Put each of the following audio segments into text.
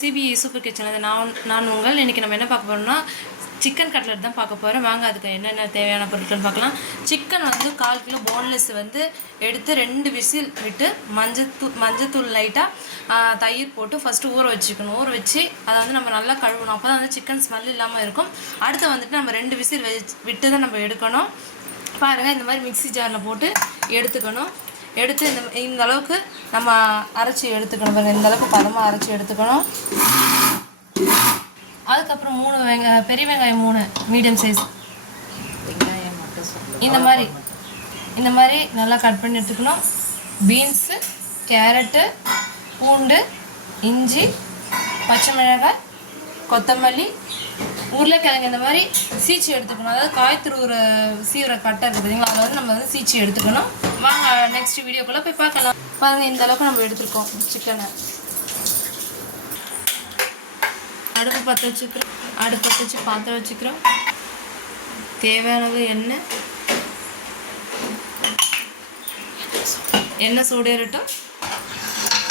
CP super kitchen நான் உங்கள் இன்றைக்கி நம்ம என்ன பார்க்க போகிறோம்னா சிக்கன் கட்லெட் தான் பார்க்க போகிறோம். வாங்க அதுக்கு என்னென்ன தேவையான பொருட்கள் பார்க்கலாம். சிக்கன் வந்து 1/4 கிலோ போன்லெஸ் வந்து எடுத்து 2 விசில் விட்டு மஞ்சத்தூள் லைட்டாக தயிர் போட்டு ஃபஸ்ட்டு ஊற வச்சுக்கணும். ஊற வச்சு அதை வந்து நம்ம நல்லா கழுவணும். அப்போ தான் வந்து சிக்கன் ஸ்மெல் இல்லாமல் இருக்கும். அடுத்து வந்துட்டு நம்ம 2 விசில் விட்டு தான் நம்ம எடுக்கணும். பாருங்கள், இந்த மாதிரி மிக்ஸி ஜாரில் போட்டு எடுத்துக்கணும். எடுத்து இந்த அளவுக்கு நம்ம அரைச்சி எடுத்துக்கணும். பாருங்கள், இந்த அளவுக்கு பதமாக அரைச்சி எடுத்துக்கணும். அதுக்கப்புறம் பெரிய வெங்காயம் 3 மீடியம் சைஸ் இந்த மாதிரி நல்லா கட் பண்ணி எடுத்துக்கணும். பீன்ஸு, கேரட்டு, பூண்டு, இஞ்சி, பச்சை மிளகாய், கொத்தமல்லி, உருளைக்கிழங்கு இந்த மாதிரி சீச்சி எடுத்துக்கணும். அதாவது காய்த்துருவுற சீவுற கட்டை இருக்குது பார்த்தீங்களா, அதை வந்து நம்ம வந்து சீச்சி எடுத்துக்கணும். வாங்க நெக்ஸ்ட் வீடியோக்குள்ளே போய் பார்க்கலாம். பாருங்கள், இந்த அளவுக்கு நம்ம எடுத்துருக்கோம் சிக்கனை. அடுப்பு பற்ற வச்சு பாத்திரம் வச்சுக்கிறோம். தேவையான அளவு எண்ணெய் சூடேறட்டும்.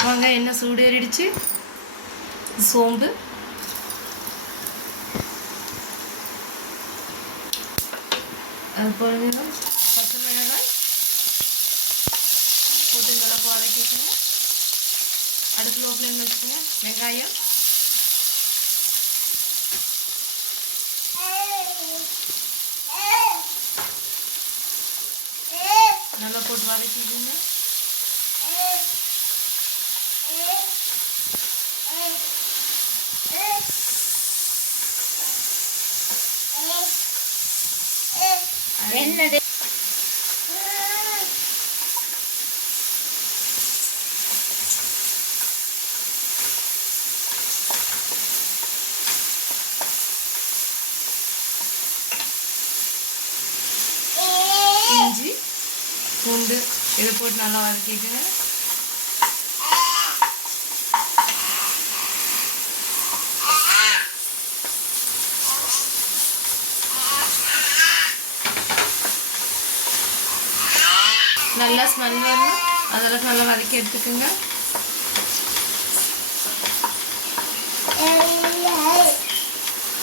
வாங்க, எண்ணெய் சூடேறிடுச்சு. சோம்பு, அது போல பச்சை மிளகாய் போட்டு நல்லா வதக்கிக்கோங்க. அடுப்பு லோ ஃப்ளேமில் வச்சுக்கோங்க. வெங்காயம், நல்லா போட்டு வதக்கிக்கோங்க. என்னது இஞ்சி, பூண்டு இதை போட்டு நல்லா வதக்கிக்கோங்க. நல்லா ஸ்மெல் வரணும், அதெல்லாம் நல்லா வதக்கி எடுத்துக்கோங்க.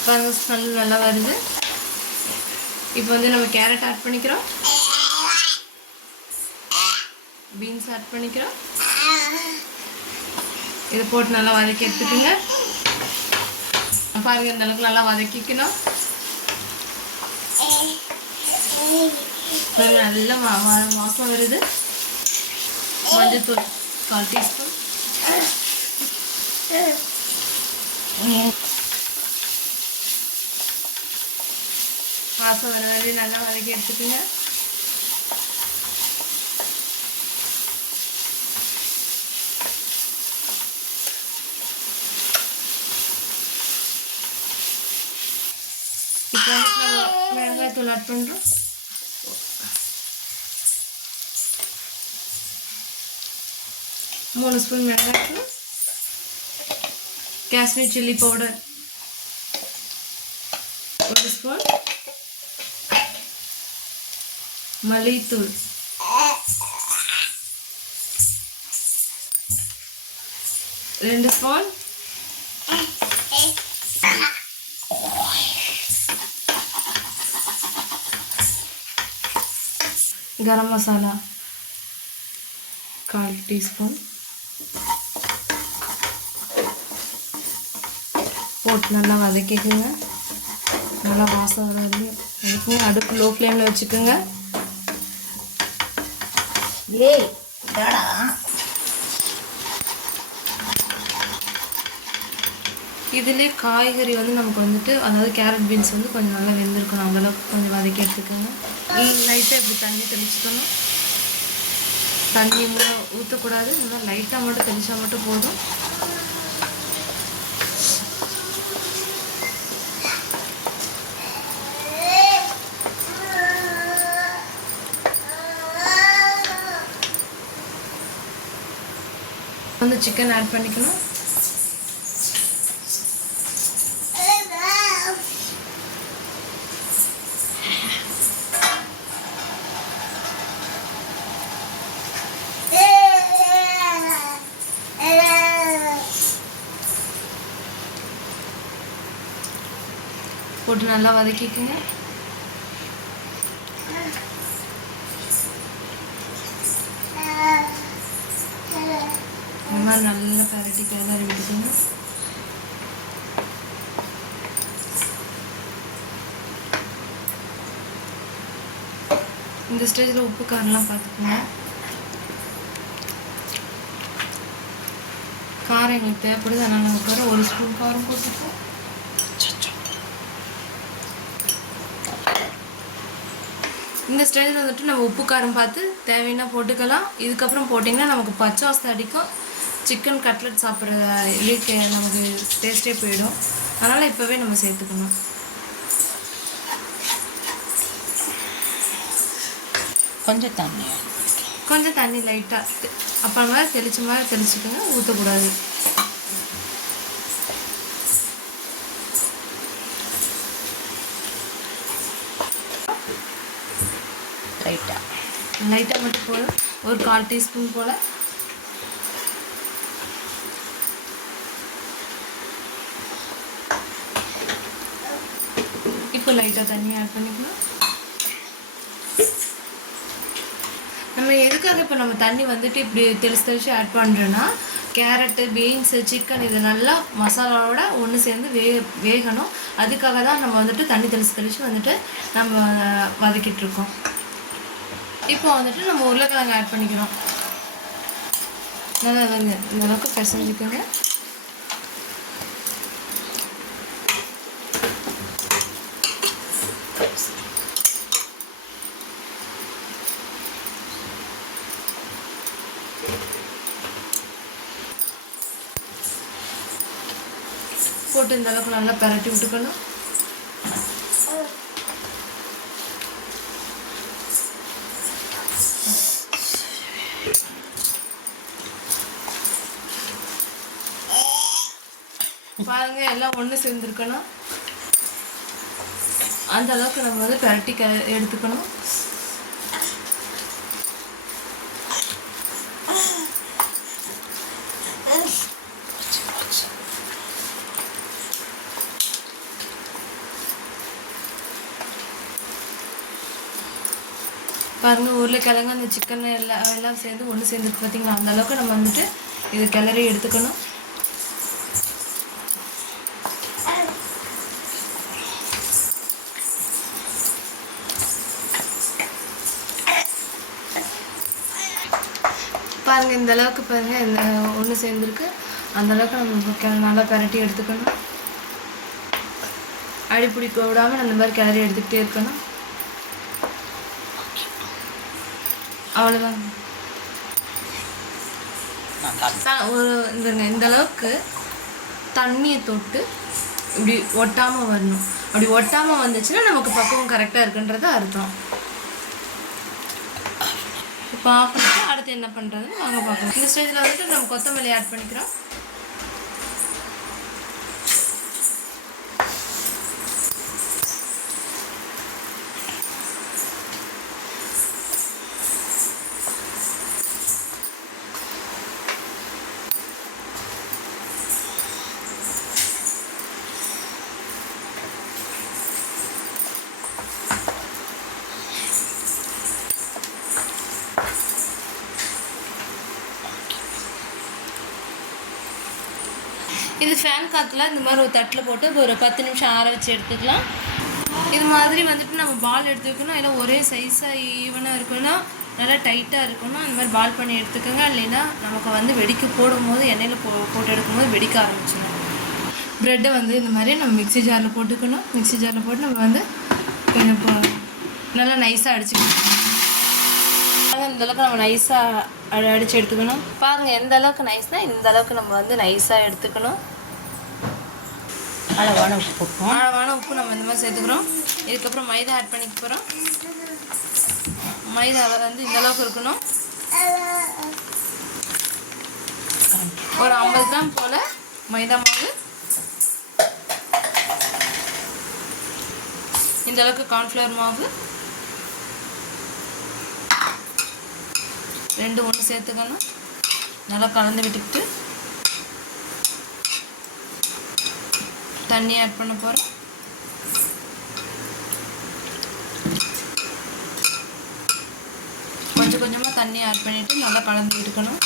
பாருங்க, ஸ்மெல் நல்லா வருது. இப்போ வந்து நம்ம கேரட் ஆட் பண்ணிக்கிறோம், பீன்ஸ் ஆட் பண்ணிக்கிறோம். இதை போட்டு நல்லா வதக்கி எடுத்துக்கோங்க. பாருங்க, இந்த அளவுக்கு நல்லா வதக்கிக்கணும். நல்லா வாசம் வருது. மஞ்சத்தூள் 1/4 டீஸ்பூன், வாசம் வர வரையும் நல்லா வதக்கி எடுத்துக்கோங்க. இப்போ மிளகாய்த்தூள் ஆட் பண்ணுறோம். மூணு ஸ்பூன் மிளகாய்த்தூள், காஷ்மீர் சில்லி பவுடர் 1 ஸ்பூன், மல்லித்தூள் 2 ஸ்பூன், கரம் மசாலா 1/4 டீஸ்பூன் போட்டு நல்லா வதக்கிக்குங்க. நல்லா வாசம் வரைக்கும் வதக்குங்க. அடுப்பு லோ ஃப்ளேமில் வச்சுக்கோங்க. இதுலேயே காய்கறி வந்து நமக்கு வந்துட்டு, அதாவது கேரட் பீன்ஸ் வந்து கொஞ்சம் நல்லா வெந்திருக்கணும். அந்தளவுக்கு கொஞ்சம் வதக்கி எடுத்துக்கோங்க. லைட்டாக இப்படி தண்ணி தெளிச்சுக்கணும். தண்ணி ஊற்றக்கூடாது, நல்லா லைட்டாக மட்டும் தெளித்தா மட்டும் போதும். வந்து சிக்கன் ஆட் பண்ணிக்கணும். போட்டு நல்லா வதக்கிக்குங்க. இந்த மாதிரி நல்லா பரட்டி கிளறி விட்டுக்கோங்க. இந்த ஸ்டேஜில் உப்பு காரம்லாம் பார்த்துக்கோங்க. காரம் எங்களுக்கு தேவைப்படுது, அதனால் நம்ம 1 ஸ்பூன் காரம் போட்டுப்போம். இந்த ஸ்டேஜில் வந்துட்டு நம்ம உப்பு காரம் பார்த்து தேவைன்னா போட்டுக்கலாம். இதுக்கப்புறம் போட்டிங்கன்னா நமக்கு பச்சை வாசனை அடிக்கும். சிக்கன் கட்லெட் சாப்பிட்ற இதுக்கு நமக்கு டேஸ்ட்டே போயிடும். அதனால் இப்போவே நம்ம சேர்த்துக்கணும். கொஞ்சம் தண்ணி லைட்டாக அப்போ மாதிரி தெளிச்ச மாதிரி தெளிச்சுக்கோங்க, ஊற்றக்கூடாது. லைட்டாக மட்டும் போதும், ஒரு 1/4 டீஸ்பூன் போல். இப்போ லைட்டாக தண்ணி ஆட் பண்ணிக்கலாம். நம்ம எதுக்காக இப்போ நம்ம தண்ணி வந்துட்டு இப்படி தெளிச்சு ஆட் பண்ணுறோன்னா, கேரட்டு, பீன்ஸு, சிக்கன் இது நல்லா மசாலாவோட ஒன்று சேர்ந்து வேகணும். அதுக்காக தான் நம்ம வந்துட்டு தண்ணி தெளிச்சு வந்துட்டு நம்ம வதக்கிட்டுருக்கோம். இப்போ வந்துட்டு நம்ம உருளைக்கிழங்கு ஆட் பண்ணிக்கிறோம். நல்லா இந்த அளவுக்கு பிசைஞ்சுக்கோங்க. போட்டு இந்த அளவுக்கு நல்லா பரட்டி விட்டுக்கணும். பாருங்க, எல்லாம் ஒன்று சேர்ந்துருக்கணும். அந்த அளவுக்கு நம்ம வந்து பரட்டி எடுத்துக்கணும். பாருங்கள், உருளைக்கிழங்கு அந்த சிக்கன் எல்லாம் சேர்ந்து ஒன்று சேர்ந்துருக்கு பார்த்தீங்களா? அந்த அளவுக்கு நம்ம வந்துட்டு இது கிளறி எடுத்துக்கணும். பாருங்கள், இந்த அளவுக்கு பாருங்கள், இந்த ஒன்று சேர்ந்துருக்கு. அந்த அளவுக்கு நம்ம நல்லா பரட்டி எடுத்துக்கணும். அடிப்பிடிக்க விடாமல் அந்த மாதிரி கிளறி எடுத்துக்கிட்டே இருக்கணும். அவ்வளோதான். இந்த அளவுக்கு தண்ணியை தொட்டு இப்படி ஒட்டாமல் வரணும். அப்படி ஒட்டாமல் வந்துச்சுன்னா நமக்கு பக்குவம் கரெக்டாக இருக்குன்றது அர்த்தம். இப்போ ஆஃப் பண்ணிட்டு அடுத்து என்ன பண்ணுறதுன்னு நாங்கள் பார்க்கலாம். இந்த ஸ்டேஜில் வந்துட்டு நம்ம கொத்தமல்லி ஆட் பண்ணிக்கிறோம். இது ஃபேன் காற்றுல இந்த மாதிரி ஒரு தட்டில் போட்டு ஒரு 10 நிமிஷம் ஆற வச்சு எடுத்துக்கலாம். இது மாதிரி வந்துட்டு நம்ம பால் எடுத்துக்கணும். இல்லை ஒரே சைஸாக ஈவனாக இருக்கணும், நல்லா டைட்டாக இருக்கணும். அந்த மாதிரி பால் பண்ணி எடுத்துக்கோங்க. இல்லைன்னா நமக்கு வந்து வெடிக்க போடும்போது எண்ணெயில் போட்டு எடுக்கும்போது வெடிக்க ஆரம்பிச்சிடும். ப்ரெட்டை வந்து இந்த மாதிரி நம்ம மிக்ஸி ஜாரில் போட்டுக்கணும். மிக்ஸி ஜாரில் போட்டு நம்ம வந்து கொஞ்சம் நல்லா நைஸாக அடிச்சுக்கணும். இந்த அளவுக்கு நம்ம நைஸாக அடித்து எடுத்துக்கணும். பாருங்கள், எந்த அளவுக்கு நைஸ்னால் இந்த அளவுக்கு நம்ம வந்து நைஸாக எடுத்துக்கணும். அளவான உப்பு நம்ம இந்த மாதிரி சேர்த்துக்கிறோம். இதுக்கப்புறம் மைதா ஆட் பண்ணிக்க போகிறோம். மைதா வந்து இந்த அளவுக்கு இருக்கணும். ஒரு 50 கிராம் போல் மைதா மாவு. இந்த அளவுக்கு கார்ன்ஃப்ளவர் மாவு 2 ஒன்று சேர்த்துக்கணும். நல்லா கலந்து விட்டுக்கிட்டு தண்ணி ஆட் பண்ண போகிறோம். கொஞ்சம் கொஞ்சமாக தண்ணி ஆட் பண்ணிவிட்டு நல்லா கலந்து விட்டுக்கணும்.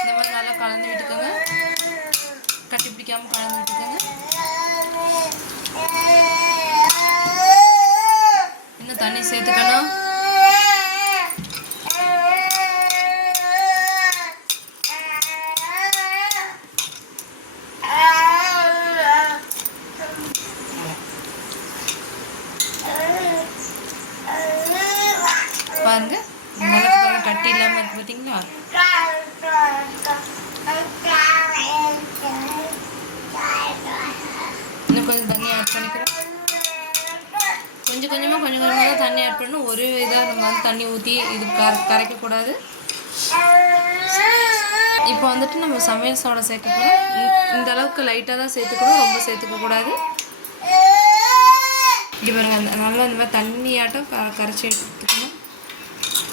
இந்த மாதிரி நல்லா கலந்து விட்டுக்கோங்க. கட்டி பிடிக்காமல் கலந்து விட்டுக்கோங்க. இன்னும் தண்ணி சேர்த்துக்கணும். பாருங்க நல்லா கட்டி இல்லாமல் இருக்கு பார்த்தீங்களா? இன்னும் கொஞ்சம் தண்ணி ஆட் பண்ணிக்கிறோம். கொஞ்சம் கொஞ்சமாக தான் தண்ணி ஆட் பண்ணணும். ஒரு இதாக நம்ம வந்து தண்ணி ஊற்றி இது கரைக்கக்கூடாது. இப்போ வந்துட்டு நம்ம சமையல் சோடா சேர்க்க போகிறோம். இந்த அளவுக்கு லைட்டாக தான் சேர்த்துக்கணும், ரொம்ப சேர்த்துக்கக்கூடாது. இப்படி பாருங்கள், நல்லா இந்த மாதிரி தண்ணியாட்டம் கரைச்சி எடுத்துக்கணும்.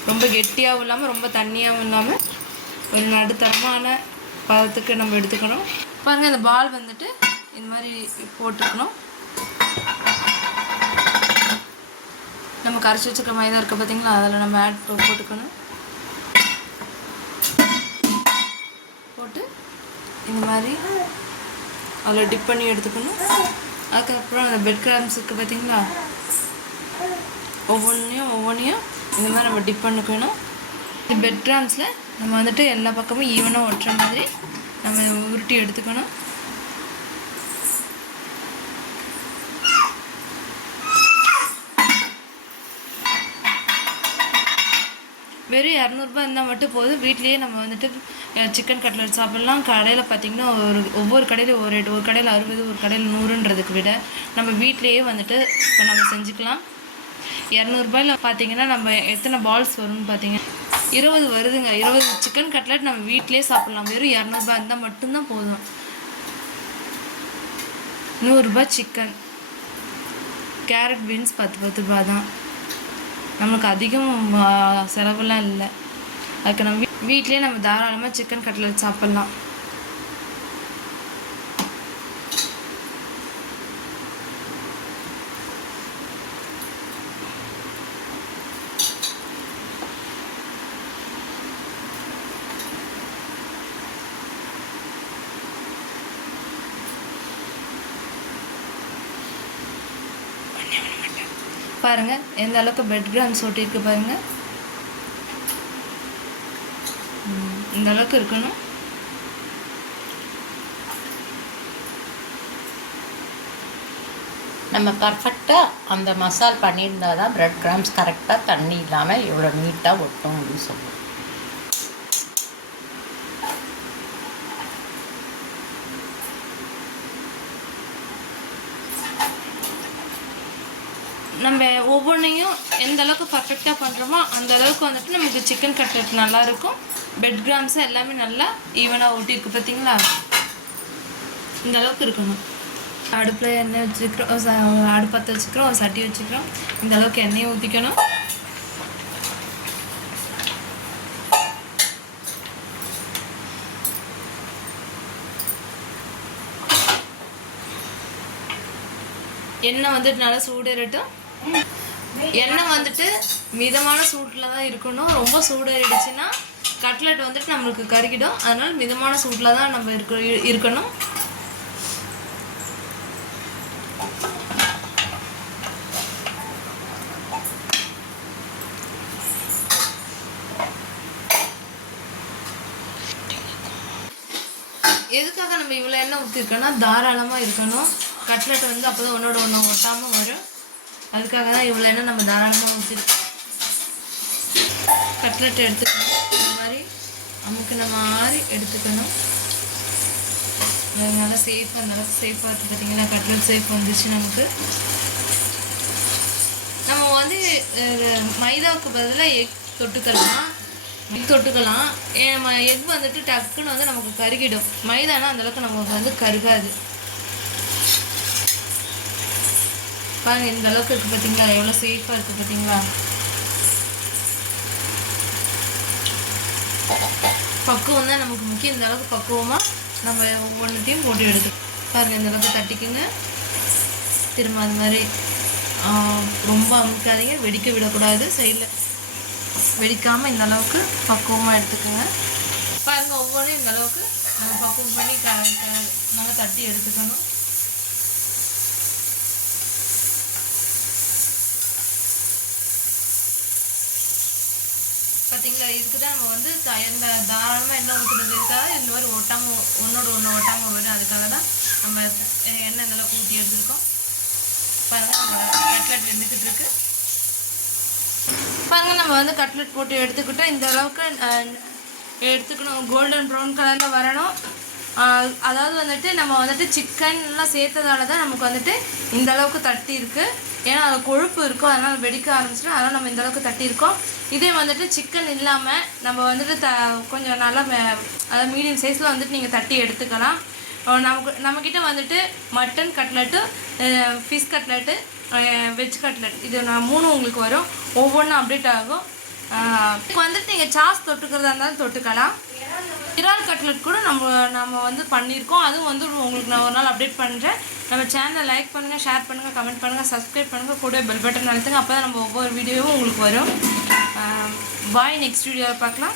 ரொம்ப கெட்டியாகவும் இல்லாமல் ரொம்ப தண்ணியாகவும் இல்லாமல் ஒரு நடுத்தரமான பதத்துக்கு நம்ம எடுத்துக்கணும். பாருங்கள், இந்த பால் வந்துட்டு இந்த மாதிரி போட்டுக்கணும். நம்ம கரைச்சி வச்சுருக்க மைதா இருக்க பார்த்தீங்களா, அதில் நம்ம போட்டுக்கணும். போட்டு இந்த மாதிரி அதில் டிப் பண்ணி எடுத்துக்கணும். அதுக்கப்புறம் அந்த பெட் கிராம்ஸ் இருக்குது பார்த்தீங்களா, ஒவ்வொன்றையும் இந்த மாதிரி நம்ம டிப் பண்ணிக்கணும். இந்த பெட் கிராம்ஸில் நம்ம வந்துட்டு எல்லா பக்கமும் ஈவனாக ஒட்டுற மாதிரி நம்ம உருட்டி எடுத்துக்கணும். வெறும் 200 இருந்தால் மட்டும் போதும். வீட்லேயே நம்ம வந்துட்டு சிக்கன் கட்லட் சாப்பிட்லாம். கடையில் பார்த்திங்கன்னா ஒவ்வொரு கடையில் ஒரு ரேட், ஒரு கடையில் 60, ஒரு கடையில் 100ன்றதுக்கு விட நம்ம வீட்லேயே வந்துட்டு இப்போ நம்ம செஞ்சுக்கலாம். 200 பார்த்திங்கன்னா நம்ம எத்தனை பால்ஸ் வரும்னு பார்த்தீங்கன்னா 20 வருதுங்க. 20 சிக்கன் கட்லட் நம்ம வீட்டிலே சாப்பிட்லாம். வெறும் 200 இருந்தால் மட்டும்தான் போதும். 100 சிக்கன், கேரட் பீன்ஸ் 10 ரூபா தான். நமக்கு அதிகம் செலவெல்லாம் இல்லை. அதுக்கு நம்ம வீட்லேயே நம்ம தாராளமாக சிக்கன் கட்லட் சாப்பிட்லாம். பாருங்கள் எந்த அளவுக்கு பெட் கிராம்ஸ் ஒட்டியிருக்கு பாருங்கள். இந்த அளவுக்கு இருக்கணும். நம்ம பர்ஃபெக்டாக அந்த மசால் பண்ணியிருந்தால் தான் பிரெட் கிராம்ஸ் கரெக்டாக தண்ணி இல்லாமல் இவ்வளோ நீட்டாக ஒட்டும் அப்படின்னு சொல்லுவோம். நம்ம ஒவ்வொன்றையும் எந்த அளவுக்கு பர்ஃபெக்டாக பண்ணுறோமோ அந்த அளவுக்கு வந்துட்டு நமக்கு சிக்கன் கட்லட் நல்லாயிருக்கும். பெட் கிராம்ஸு எல்லாமே நல்லா ஈவனாக ஒட்டியிருக்கு பார்த்தீங்களா? இந்த அளவுக்கு இருக்கணும். அடுப்பில் எண்ணெய் வச்சுக்கிறோம், அடுப்பத்தை வச்சுக்கிறோம், ஒரு சட்டி வச்சுக்கிறோம். இந்த அளவுக்கு எண்ணெயை ஊற்றிக்கணும். எண்ணெய் வந்துட்டு நல்லா சூடேறட்டும். எண்ணெய் வந்துட்டு மிதமான சூட்டில் தான் இருக்கணும். ரொம்ப சூடேறிடுச்சுன்னா கட்லெட் வந்துட்டு நம்மளுக்கு கருகிடும். அதனால மிதமான சூட்டில் தான் நம்ம இருக்கணும். எதுக்காக நம்ம இவ்வளோ எண்ணெய் ஊற்றிருக்கோன்னா தாராளமாக இருக்கணும். கட்லெட் வந்து அப்போ தான் ஒன்றோட ஒன்று ஒட்டாமல் வரும். அதுக்காக தான் இவ்வளோ எண்ணெய் நம்ம தாராளமாக ஊற்றிருக்கோம். கட்லெட் எடுத்துக்கணும். இந்த மாதிரி அமுக்கின மாதிரி எடுத்துக்கணும். நல்லா சேஃபாக, அந்த அளவுக்கு சேஃபாக இருக்குது பார்த்தீங்கன்னா. கட்லெட் சேஃப் வந்துச்சு நமக்கு. நம்ம வந்து மைதாவுக்கு பதிலாக எக் தொட்டுக்கலாம். எக் வந்துட்டு டக்குன்னு வந்து நமக்கு கருகிடும். மைதானா அந்தளவுக்கு நமக்கு வந்து கருகாது. பாருங்கள் இந்த அளவுக்கு இருக்குது பார்த்தீங்களா, எவ்வளோ சேஃபாக இருக்குது பார்த்தீங்களா. பக்குவம் தான் நமக்கு முக்கியம். இந்த அளவுக்கு பக்குவமாக நம்ம ஒவ்வொன்றுத்தையும் போட்டு எடுத்து பாருங்கள். இந்த அளவுக்கு தட்டிக்குங்க. திரும்ப அது மாதிரி ரொம்ப அமுக்காதீங்க, வெடிக்க விடக்கூடாது. சைடில் வெடிக்காமல் இந்த அளவுக்கு பக்குவமாக எடுத்துக்கோங்க. பாருங்கள் ஒவ்வொன்றும் இந்த அளவுக்கு நம்ம பக்குவம் பண்ணி நல்லா தட்டி எடுத்துக்கணும். பார்த்தீங்களா, இதுக்கு தான் நம்ம வந்து எந்த தாராளமாக எண்ணெய் ஊற்றுனதுக்காக இந்த மாதிரி ஒட்டாமல் ஒன்றோட ஒன்று ஒட்டாமல் வரும். அதுக்காக தான் நம்ம எண்ணெய் நல்லா ஊற்றி எடுத்துருக்கோம். பாருங்கள் நம்ம கட்லெட் வெந்துக்கிட்டு இருக்கு. பாருங்கள் நம்ம வந்து கட்லெட் போட்டு எடுத்துக்கிட்டோம். இந்த அளவுக்கு எடுத்துக்கணும். கோல்டன் ப்ரௌன் கலரில் வரணும். அதாவது வந்துட்டு நம்ம வந்துட்டு சிக்கன்லாம் சேர்த்ததால தான் நமக்கு வந்துட்டு இந்த அளவுக்கு தட்டி இருக்குது. ஏன்னா அது கொழுப்பு இருக்கும், அதனால் வெடிக்க ஆரம்பிச்சிடும். அதனால் நம்ம இந்த அளவுக்கு தட்டியிருக்கோம். இதே வந்துட்டு சிக்கன் இல்லாமல் நம்ம வந்துட்டு கொஞ்சம் நல்லா அதாவது மீடியம் சைஸில் வந்துட்டு நீங்கள் தட்டி எடுத்துக்கலாம். நம்மக்கிட்ட வந்துட்டு mutton cutlet, fish cutlet, veg cutlet, இது நான் 3 உங்களுக்கு வரும். ஒவ்வொன்றும் அப்டேட் ஆகும். இப்போ வந்துட்டு நீங்கள் சாஸ் தொட்டுக்கிறதா இருந்தாலும் தொட்டுக்கலாம். இறால் கட்லெட் கூட நம்ம வந்து பண்ணியிருக்கோம். அதுவும் வந்து உங்களுக்கு நான் ஒரு நாள் அப்டேட் பண்ணுறேன். நம்ம சேனலை லைக் பண்ணுங்கள், ஷேர் பண்ணுங்கள், கமெண்ட் பண்ணுங்கள், சப்ஸ்கிரைப் பண்ணுங்கள், கூட பெல் பட்டன் அழுத்துங்க. அப்போ தான் நம்ம ஒவ்வொரு வீடியோவும் உங்களுக்கு வரும். பாய், நெக்ஸ்ட் வீடியோவில் பார்க்கலாம்.